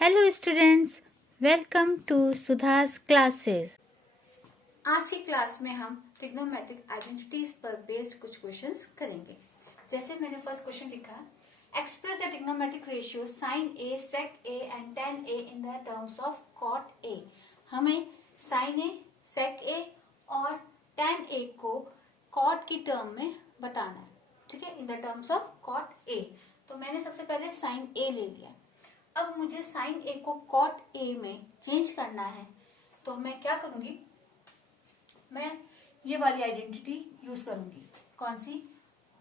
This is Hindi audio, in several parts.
Hello students, welcome to Sudha's classes. आज की क्लास में हम ट्रिग्नोमेट्रिक आइडेंटिटीज पर बेस्ड कुछ क्वेश्चंस करेंगे। जैसे मैंने फर्स्ट क्वेश्चन लिखा, express the trigonometric ratio sin A, sec A and tan A in the terms of cot A. हमें साइन ए, सेक ए और टेन ए को कॉट की टर्म में बताना है, ठीक है, in the terms of cot A. तो मैंने सबसे पहले साइन ए ले लिया। अब मुझे साइन ए को कॉट ए में चेंज करना है, तो मैं क्या करूंगी, मैं ये वाली आइडेंटिटी यूज करूंगी। कौन सी?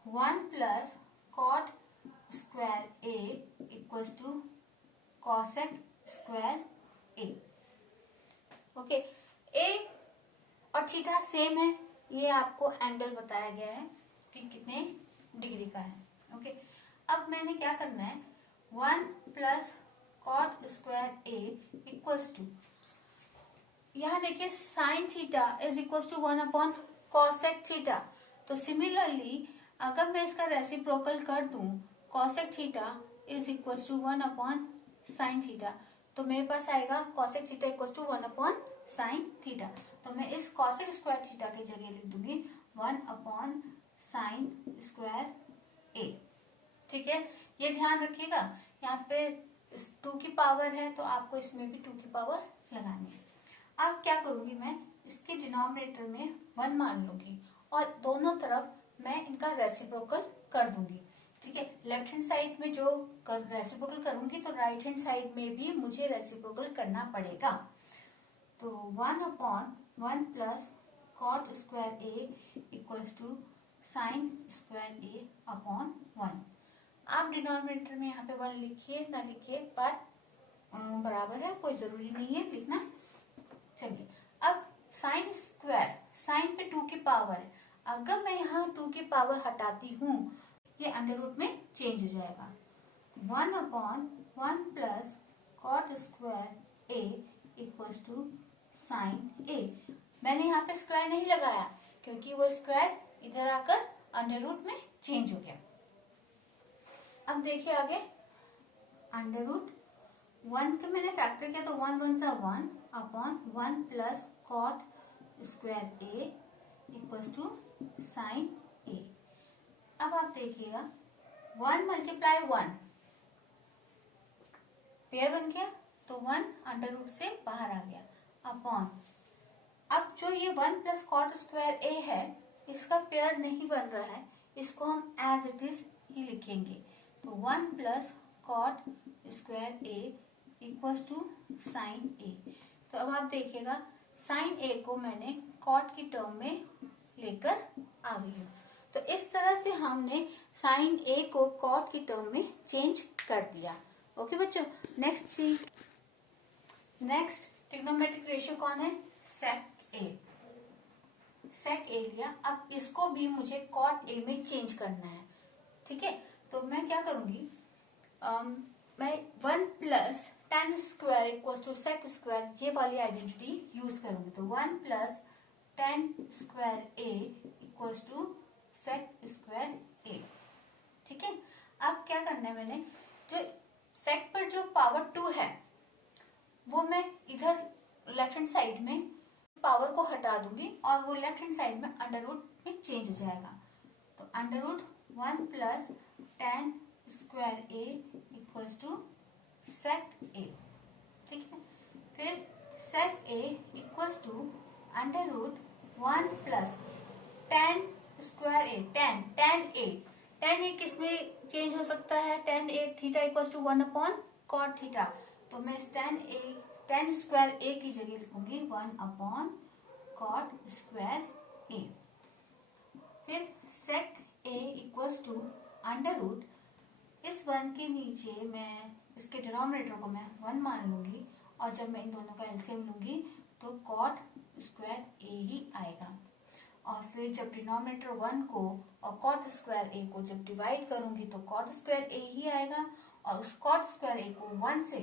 1 plus cot square A equals to cosec square A. Okay, A और थीटा सेम है, ये आपको एंगल बताया गया है कि कितने डिग्री का है। ओके, अब मैंने क्या करना है, 1 plus cot square A equals to, यहाँ देखिए sine theta is equals to 1 upon cosec theta. तो सिमिलरली अगर मैं इसका रेसिप्रोकल कर दूं, cosec theta is equals to 1 upon sine theta, तो मेरे पास आएगा cosec theta equals to 1 upon sine theta. तो मैं इस कॉसेक स्क्वायर थीटा की जगह लिख दूंगी 1 अपॉन साइन स्क्वायर ए। ठीक है, ये ध्यान रखिएगा, यहाँ पे 2 की पावर है तो आपको इसमें भी 2 की पावर लगानी है। अब क्या करूंगी, मैं इसके डिनोमिनेटर में 1 मान लूंगी और दोनों तरफ मैं इनका रेसिप्रोकल कर दूंगी। ठीक है, लेफ्ट हैंड साइड में जो रेसिप्रोकल करूंगी तो राइट हैंड साइड में भी मुझे रेसिप्रोकल करना पड़ेगा। तो 1 upon 1 plus cot square A equals to sine square A upon 1। आप डिनोमिनेटर में यहाँ पे 1 लिखिए ना लिखिए, पर बराबर है, कोई जरूरी नहीं है लिखना। चलिए, अब साइन स्क्वायर, साइन पे 2 की पावर है, अगर मैं यहाँ 2 की पावर हटाती हूँ ये अंडर रूट में चेंज हो जाएगा। 1 upon 1 plus cot square A equals to sign A. मैंने यहाँ पे स्क्वायर नहीं लगाया क्योंकि वो स्क्वायर इधर आकर अंडर रूट में चेंज हो गया। अब देखिए आगे, अंडर रूट 1 का मैंने फैक्टर किया तो 1 1 सा 1 upon 1 plus cot square A equals to sign A. अब आप देखिएगा 1 मल्टीप्लाई 1 पेयर बन गया, तो 1 अंडर रूट से बाहर आ गया अपॉन, अब जो ये 1 प्लस कॉट स्क्वायर ए है इसका पेयर नहीं बन रहा है, इसको हम एज इट इज ही लिखेंगे। तो 1 plus cot square A equals to sign A. तो अब आप देखिएगा साइन ए को मैंने कॉट की टर्म में लेकर आ गई हूँ। तो इस तरह से हमने साइन ए को कॉट की टर्म में चेंज कर दिया। ओके बच्चों, नेक्स्ट चीज, नेक्स्ट ट्रिग्नोमेट्रिक रेशियो कौन है? सेक ए। सेक ए लिया, अब इसको भी मुझे कॉट ए में चेंज करना है। ठीक है, तो मैं क्या करूंगी, मैं 1 plus tan square equal to sec square ये वाली आइडेंटिटी यूज करूंगी। तो 1 plus tan square A equal to sec square A. ठीक है, अब क्या करना है, मैंने जो सेक पर जो पावर 2 है वो मैं इधर लेफ्ट हैंड साइड में पावर को हटा दूंगी और वो लेफ्ट हैंड साइड में अंडर रूट में चेंज हो जाएगा। तो under root 1 plus tan square A equals to sec A. ठीक है, फिर sec A equals to under root 1 plus tan square A, tan A किसमें चेंज हो सकता है? Tan A theta equals to 1 upon cot theta. तो मैं टेन स्क्वायर ए की जगह लिखूंगी 1 अपॉन कॉट स्क्वायर ए। फिर sec A equals to under root, इस 1 के नीचे मैं इसके डिनोमिनेटर को मैं 1 मान लूंगी और जब मैं इन दोनों का एलसीएम लूंगी तो कॉट स्क्वायर ए ही आएगा। और फिर जब डिनोमिनेटर 1 को और कॉट स्क्वायर ए को जब डिवाइड करूंगी तो कॉट स्क्वायर ए ही आएगा, और उस कॉट स्क्वायर ए को 1 से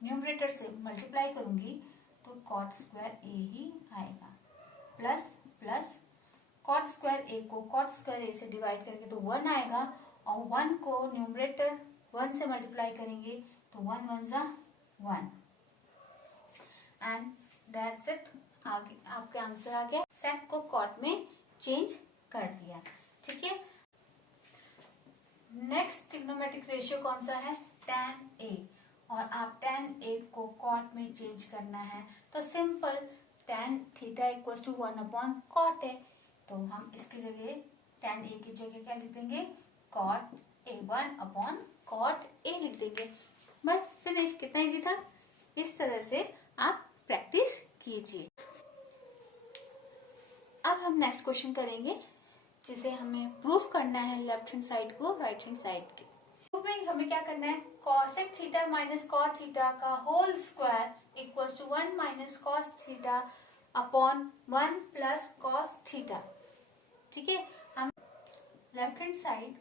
न्यूमरेटर से मल्टीप्लाई करूंगी तो कॉट स्क्वायर ए ही आएगा। प्लस प्लस कॉट स्क्वायर ए को कॉट स्क्वायर ए से डिवाइड करेंगे तो 1 आएगा, और 1 को न्यूमरेटर 1 से मल्टीप्लाई करेंगे तो 1 1 जा 1 एंड दैट्स इट। आगे आपके आंसर आ गया। सेक को कॉट में चेंज कर दिया। ठीक है, नेक्स्ट ट्रिग्नोमेट्रिक रेशियो कौन सा है? tan a, और आप tan a को कॉट में चेंज करना है तो simple tan theta equal to 1 upon cot है, तो हम इसकी जगह tan a की जगह क्या लिख देंगे? Cot a 1 upon cot a लिख देंगे। बस फिनिश। कितना इजी था। इस तरह से आप प्रैक्टिस कीजिए। अब हम नेक्स्ट क्वेश्चन करेंगे जिसे हमें प्रूफ करना है लेफ्ट हैंड साइड को राइट हैंड साइड के। प्रूफ में हमें क्या करना है? Cosec theta minus cot theta का whole square equals to 1 minus cos theta upon 1 plus cos theta. ठीक है, हम left hand side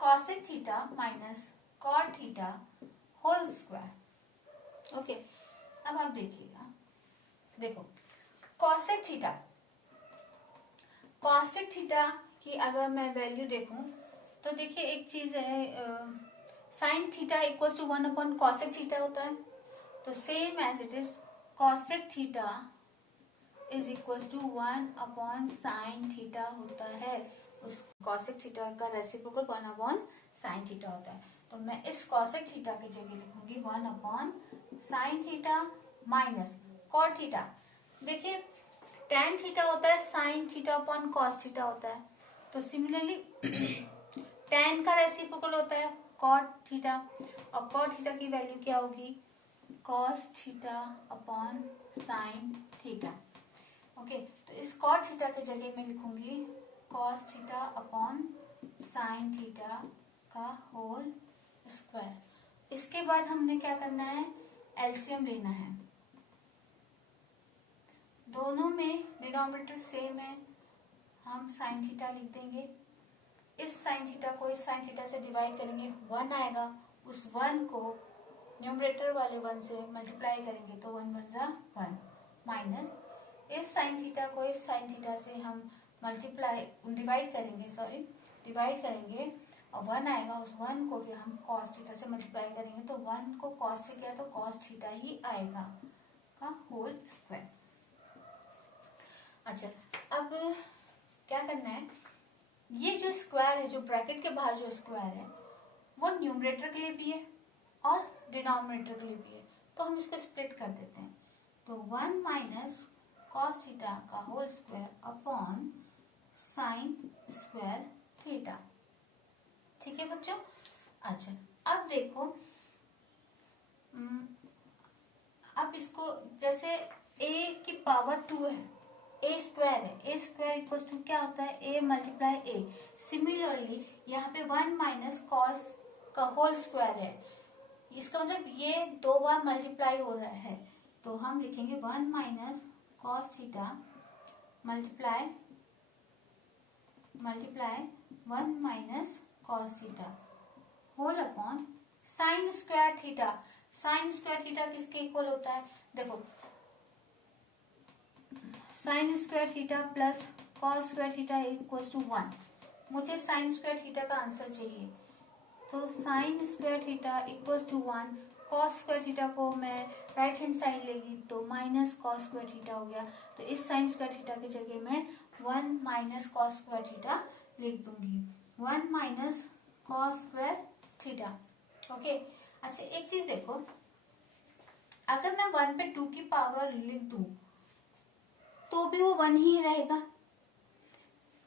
cosec theta minus cot theta whole square. Okay, अब आप देखिएगा, देखो कॉसेक थीटा की अगर मैं वैल्यू देखूं तो देखिए एक चीज है, sine theta equals to 1 upon cosec theta होता है, तो same as it is cosec theta is equals to 1 upon sine theta होता है। उस कॉसेक थीटा का रेसिप्रोकल 1 अपॉन साइन थीटा होता है, तो मैं इस कॉसेक थीटा की जगह लिखूंगी 1 upon sine theta minus cot theta. देखिए tan थीटा होता है sine theta upon cos theta होता है, तो सिमिलरली tan का रेसिप्रोकल होता है कॉट थीटा, और कॉट थीटा की वैल्यू क्या होगी? Cos theta upon sine theta. Okay, तो इस कॉट थीटा की जगह मैं लिखूंगी cos theta upon sine theta का होल स्क्वायर। इसके बाद हमने क्या करना है? एलसीएम लेना है। दोनों में डिनोमिनेटर सेम है, हम साइन थीटा लिख देंगे। इस साइन थीटा को इस साइन थीटा से डिवाइड करेंगे, 1 आएगा, उस 1 को न्यूमरेटर वाले 1 से मल्टीप्लाई करेंगे तो 1 वन जा 1 माइनस इस साइन थीटा को इस साइन थीटा से हम डिवाइड करेंगे और 1 आएगा, उस 1 को भी हम कॉस थीटा से मल्टीप्लाई करेंगे तो 1 को कॉस से किया तो कॉस थीटा ही आएगा का होल स्क्वायर। अच्छा, अब क्या करना है? ये जो स्क्वायर है, जो ब्रैकेट के बाहर जो स्क्वायर है, वो न्यूमरेटर के लिए भी है और डिनोमिनेटर के लिए भी है, तो हम इसको स्प्लिट कर देते हैं। तो 1 माइनस कॉस थीटा का whole square upon sine square theta. ठीक है बच्चों। अच्छा, अब देखो, अब इसको जैसे a की पावर 2 है, ए स्क्वायर है, ए स्क्वायर इक्वल टू क्या होता है? A multiply A. सिमिलरली यहाँ पे 1 माइनस कॉस का होल स्क्वायर है, इसका मतलब ये 2 बार मल्टीप्लाई हो रहा है, तो हम लिखेंगे 1 minus cos theta multiply 1 minus cos theta whole upon sine square theta. Sine square theta किसके इक्वल होता है? देखो sine square theta plus cos square theta equal to 1। मुझे साइन स्क्वायर थीटा का आंसर चाहिए, तो sine square theta equal to 1। Cos square theta को मैं राइट हैंड साइड लेगी तो माइनस कॉस स्क्वायर थीटा हो गया, तो इस साइन स्क्वायर थीटा की जगह मैं 1 माइनस कॉस स्क्वायर थीटा लिख दूंगी, 1 minus cos square theta. Okay, अच्छा एक चीज देखो, अगर मैं 1 पे 2 की पावर लिख दूं तो भी वो 1 ही रहेगा,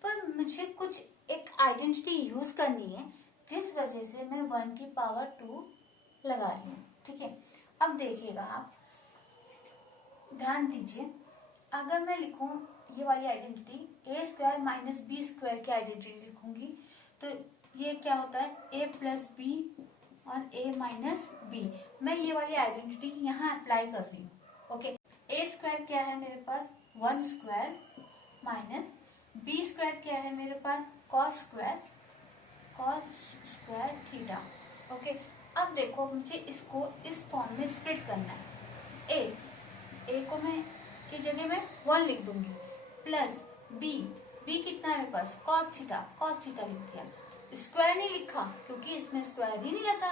पर मुझे कुछ एक आइडेंटिटी यूज करनी है जिस वजह से मैं 1 की पावर 2 लगा रही हूँ। ठीक है, अब देखिएगा आप ध्यान दीजिए, अगर मैं लिखूं ये वाली आइडेंटिटी ए स्क्वायर माइनस बी स्क्वायर की आइडेंटिटी लिखूंगी तो ये क्या होता है? ए प्लस बी और ए माइनस बी। मैं ये वाली आइडेंटिटी यहाँ अप्लाई कर रही हूँ। ओके, ए स्क्वायर क्या है मेरे पास? 1 स्क्वायर माइनस बी स्क्वायर क्या है मेरे पास? Cos square theta. ओके, अब देखो मुझे इसको इस फॉर्म में स्प्लिट करना है। ए को मैं की जगह में 1 लिख दूंगी प्लस बी कितना है मेरे पास? कॉस थीटा लिख दिया। स्क्वायर नहीं लिखा क्योंकि इसमें स्क्वायर ही नहीं लगा,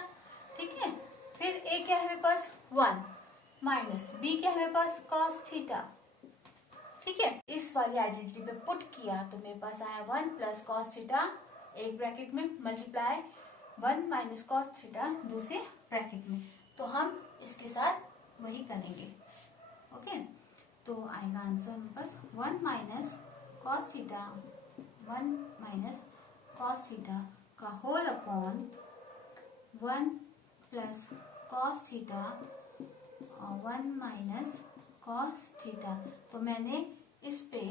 ठीक है। फिर ए क्या है मेरे पास 1 माइनस बी क्या है मेरे पास cos थीटा, ठीक है। इस वाली आइडेंटिटी पे पुट किया तो मेरे पास आया 1 प्लस cos थीटा एक ब्रैकेट में मल्टीप्लाई 1 माइनस cos थीटा दूसरे ब्रैकेट में। तो हम इसके साथ वही करेंगे, ओके। तो आएगा आंसर मेरे पास 1 minus cos theta 1 minus cos theta का whole upon 1 plus cos theta और 1 माइनस cos थीटा। तो मैंने इस पे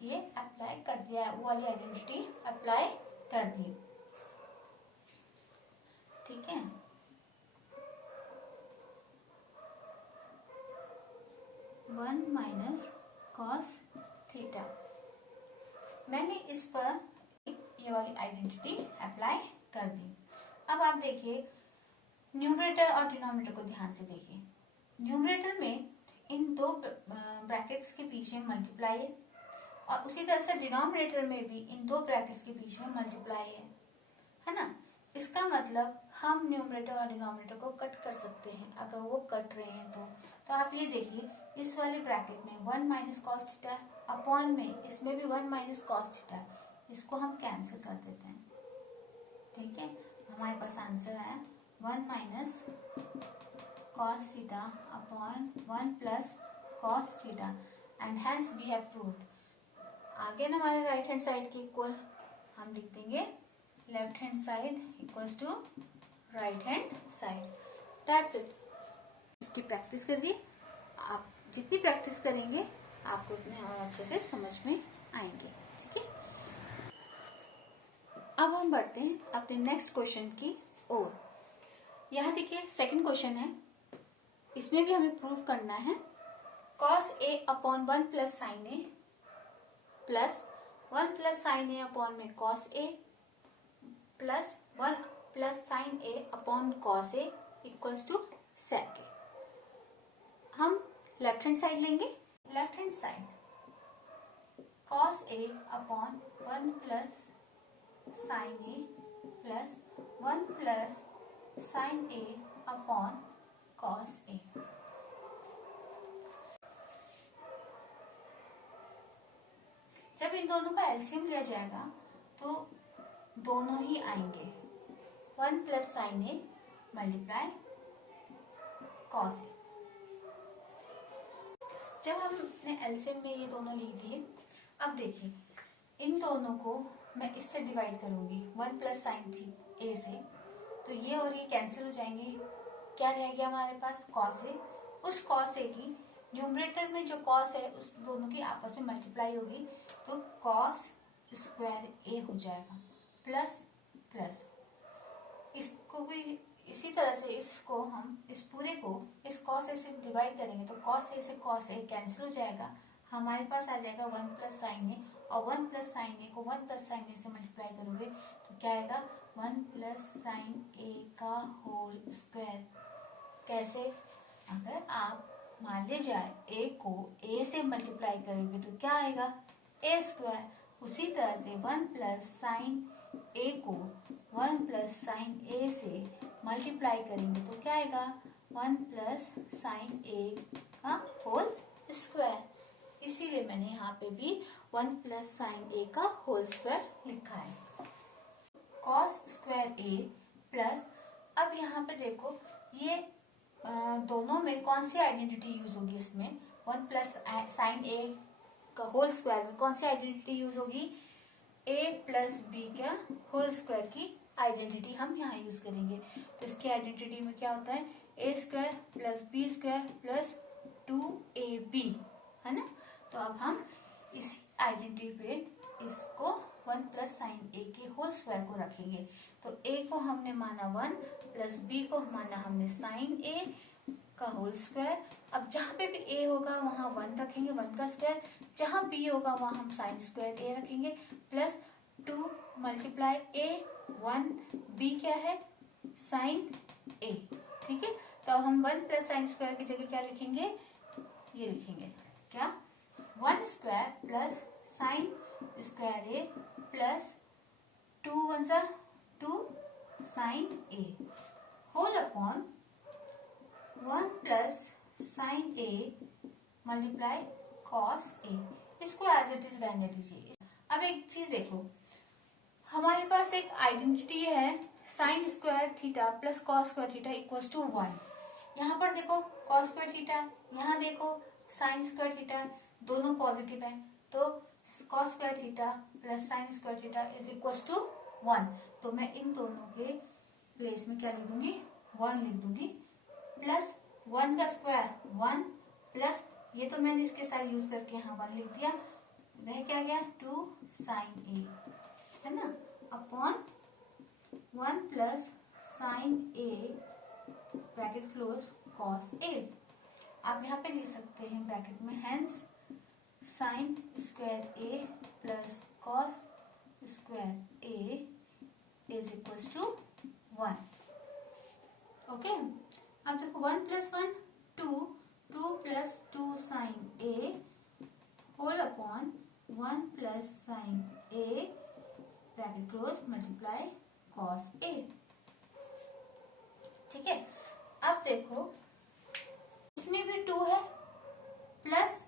ये अप्लाई कर दिया, वो वाली आइडेंटिटी अप्लाई कर दी, ठीक है। वन माइनस cos थीटा मैंने इस पर ये वाली आइडेंटिटी अप्लाई कर दी। अब आप देखिए न्यूमरेटर और डिनोमिनेटर को ध्यान से देखिए। न्यूमरेटर में इन दो ब्रैकेट्स के पीछे मल्टीप्लाई है और उसी तरह से डिनोमिनेटर में भी इन दो ब्रैकेट्स के बीच में मल्टीप्लाई है ना। इसका मतलब हम न्यूमरेटर और डिनोमिनेटर को कट कर सकते हैं अगर वो कट रहे हैं तो आप ये देखिए इस वाले ब्रैकेट में 1 माइनस कॉस थीटा अपॉन में इसमें भी 1 माइनस कॉस थीटा, इसको हम कैंसिल कर देते हैं, ठीक है। हमारे पास आंसर आया 1 minus cos theta upon 1 plus cos theta and hence we have proved. आगे ना हमारे राइट हैंड साइड के इक्वल हम लिख देंगे left hand side equals to right hand side, that's it. इसकी प्रैक्टिस करिए, आप जितनी प्रैक्टिस करेंगे आपको उतने और अच्छे से समझ में आएंगे, ठीक है। अब हम बढ़ते हैं अपने नेक्स्ट क्वेश्चन की ओर। यहाँ देखिए सेकंड क्वेश्चन है, इसमें भी हमें प्रूव करना है cos a upon 1 plus sine A plus 1 plus sine A upon में cos a plus 1 plus sine A upon cos a equals to sec a। हम लेफ्ट हैंड साइड लेंगे, left hand side cos a upon 1 plus sine A plus 1 plus sine A upon cos a। जब इन दोनों का एलसीएम लिया जाएगा तो दोनों ही आएंगे 1 plus sine A multiply cos a। जब हमने एलसीएम में ये दोनों लिख दिए, अब देखिए इन दोनों को मैं इससे डिवाइड करूंगी 1 प्लस साइन थी ए से, तो ये और ये कैंसिल हो जाएंगे, क्या रह गया हमारे पास cos a। उस cos a की न्यूमरेटर में जो cos है उस दोनों की आपस में मल्टीप्लाई होगी तो cos स्क्वायर a हो जाएगा प्लस प्लस। इसको भी इसी तरह से इसको हम इस पूरे को इस cos a से डिवाइड करेंगे तो cos a से cos a कैंसिल हो जाएगा, हमारे पास आ जाएगा 1 प्लस साइन ए और 1 प्लस साइन ए को 1 प्लस साइन ए से मल्टीप्लाई करोगे तो क्या आएगा 1 प्लस साइन ए का होल स्क्वायर। कैसे, अगर आप मान ले जाए a को a से मल्टीप्लाई करोगे तो क्या आएगा a स्क्वायर। उसी तरह से 1 प्लस साइन a को 1 प्लस साइन a से मल्टीप्लाई करेंगे तो क्या आएगा 1 प्लस साइन a का होल स्क्वायर। इसीलिए मैंने यहाँ पे भी 1 प्लस साइन a का होल स्क्वायर लिखा है cos स्क्वायर a प्लस। अब यहाँ पे देखो ये दोनों में कौन सी आइडेंटिटी यूज होगी, इसमें 1 प्लस साइन ए का होल स्क्वायर में कौन सी आइडेंटिटी यूज होगी, a प्लस बी का होल स्क्वायर की आइडेंटिटी हम यहाँ यूज करेंगे। तो इसकी आइडेंटिटी में क्या होता है a square plus B square plus 2ab, है ना। तो अब हम इसी आइडेंटिटी पे इसको 1 प्लस साइन ए के होल स्क्वायर को रखेंगे। तो a को हमने माना 1 प्लस b को माना हमने साइन a का होल स्क्वायर। अब जहाँ पे भी a होगा वहाँ 1 रखेंगे 1 का स्क्वायर, जहाँ b होगा वहाँ हम साइन स्क्वायर a रखेंगे प्लस 2 मल्टीप्लाई a 1 b क्या है साइन a, ठीक है। तो हम 1 प्लस साइन स्क्वायर की जगह क्या लिखेंगे, ये लिखेंगे क्या 1 square plus sine square A plus 2 1 सा 2 sin A whole upon 1 plus sin A multiply cos A। इसको एज इट इज रहने दीजिए। अब एक चीज देखो, हमारे पास एक आइडेंटिटी है sine square theta plus cos square theta equals to 1। यहाँ पर देखो कॉस स्क्वायर थीटा, यहाँ देखो साइन स्क्वायर थीटा, दोनों पॉजिटिव है, तो cos square theta plus sine square theta is equals to 1। तो मैं इन दोनों के प्लेस में क्या लिख दूंगी, 1 लिख दूंगी, प्लस 1 का स्क्वायर 1 प्लस ये तो मैंने इसके साथ यूज करके यहाँ 1 लिख दिया, रह क्या गया 2 साइन ए, है ना, upon 1 plus sine A bracket close cos A. आप यहाँ पे लिख सकते हैं ब्रैकेट में hence sine square A plus cos square A is equals to 1। Okay, अब देखो 1 plus 1 2, 2 plus 2 sine A whole upon 1 plus sine A bracket close multiply cos A. ठीक है, अब देखो इसमें भी 2 है प्लस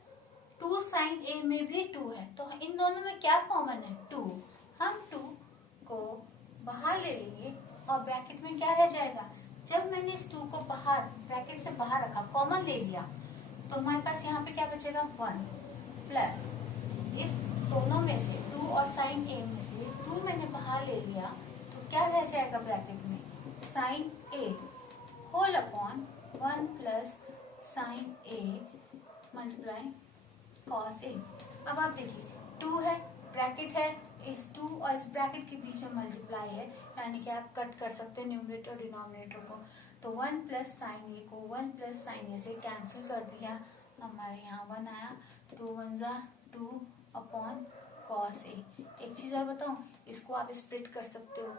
2 साइन ए में भी 2 है, तो इन दोनों में क्या कॉमन है 2। हम 2 को बाहर ले लेंगे और ब्रैकेट में क्या रह जाएगा, जब मैंने इस 2 को बाहर ब्रैकेट से बाहर रखा, कॉमन ले लिया, तो हमारे पास यहाँ पे क्या बचेगा 1 प्लस इस दोनों में से 2 और साइन ए में से 2 मैंने बाहर ले लिया, तो क्या रह जाएगा ब्रैकेट में sign A whole upon 1 plus sine A multiply cos ए। अब आप देखिए 2 है, ब्रैकेट है, इस 2 और इस ब्रैकेट के बीच में मल्टीप्लाई है, यानी कि आप कट कर सकते हैं न्यूमरेटर और डिनोमिनेटर को, तो 1 प्लस साइन ए को 1 प्लस साइन ए से कैंसिल कर दिया, हमारे यहाँ 1 आया, 2 1 जा 2 अपॉन कॉस ए। एक चीज और बताऊं, इसको आप स्प्लिट कर सकते हो,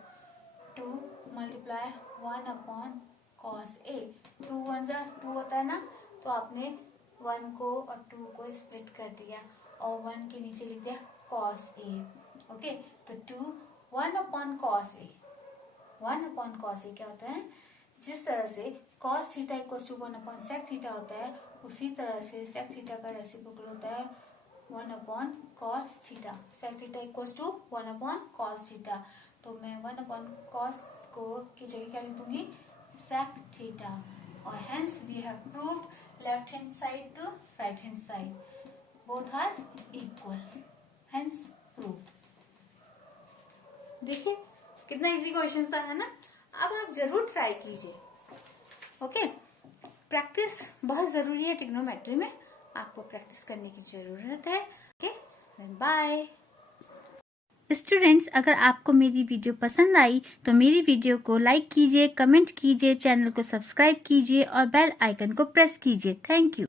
2 मल्टीप्लाई 1 अपॉन कॉस ए, 2 1 जा 2 होता है ना, तो आपने 1 को और 2 को स्प्लिट कर दिया और 1 के नीचे लिख दिया कॉस ए। ओके, तो 2 1 upon cos A, 1 upon cos A क्या होता है, जिस तरह से cos theta equal to 1 upon sec theta होता है, उसी तरह से सेक थीटा का रेसिप्रोकल होता है 1 upon cos theta. Sec theta equal to 1 upon cos theta, तो मैं 1 अपॉन कॉस को की जगह क्या लिख दूंगी सेक थीटा, और hence we have proved left hand side to right hand side both are equal, hence proved. देखिए कितना इजी क्वेश्चन था, है ना। अब आप जरूर ट्राई कीजिए। ओके, प्रैक्टिस बहुत जरूरी है ट्रिग्नोमेट्री में, आपको प्रैक्टिस करने की जरूरत है। Okay, bye. स्टूडेंट्स, अगर आपको मेरी वीडियो पसंद आई तो मेरी वीडियो को लाइक कीजिए, कमेंट कीजिए, चैनल को सब्सक्राइब कीजिए और बेल आइकन को प्रेस कीजिए। Thank you.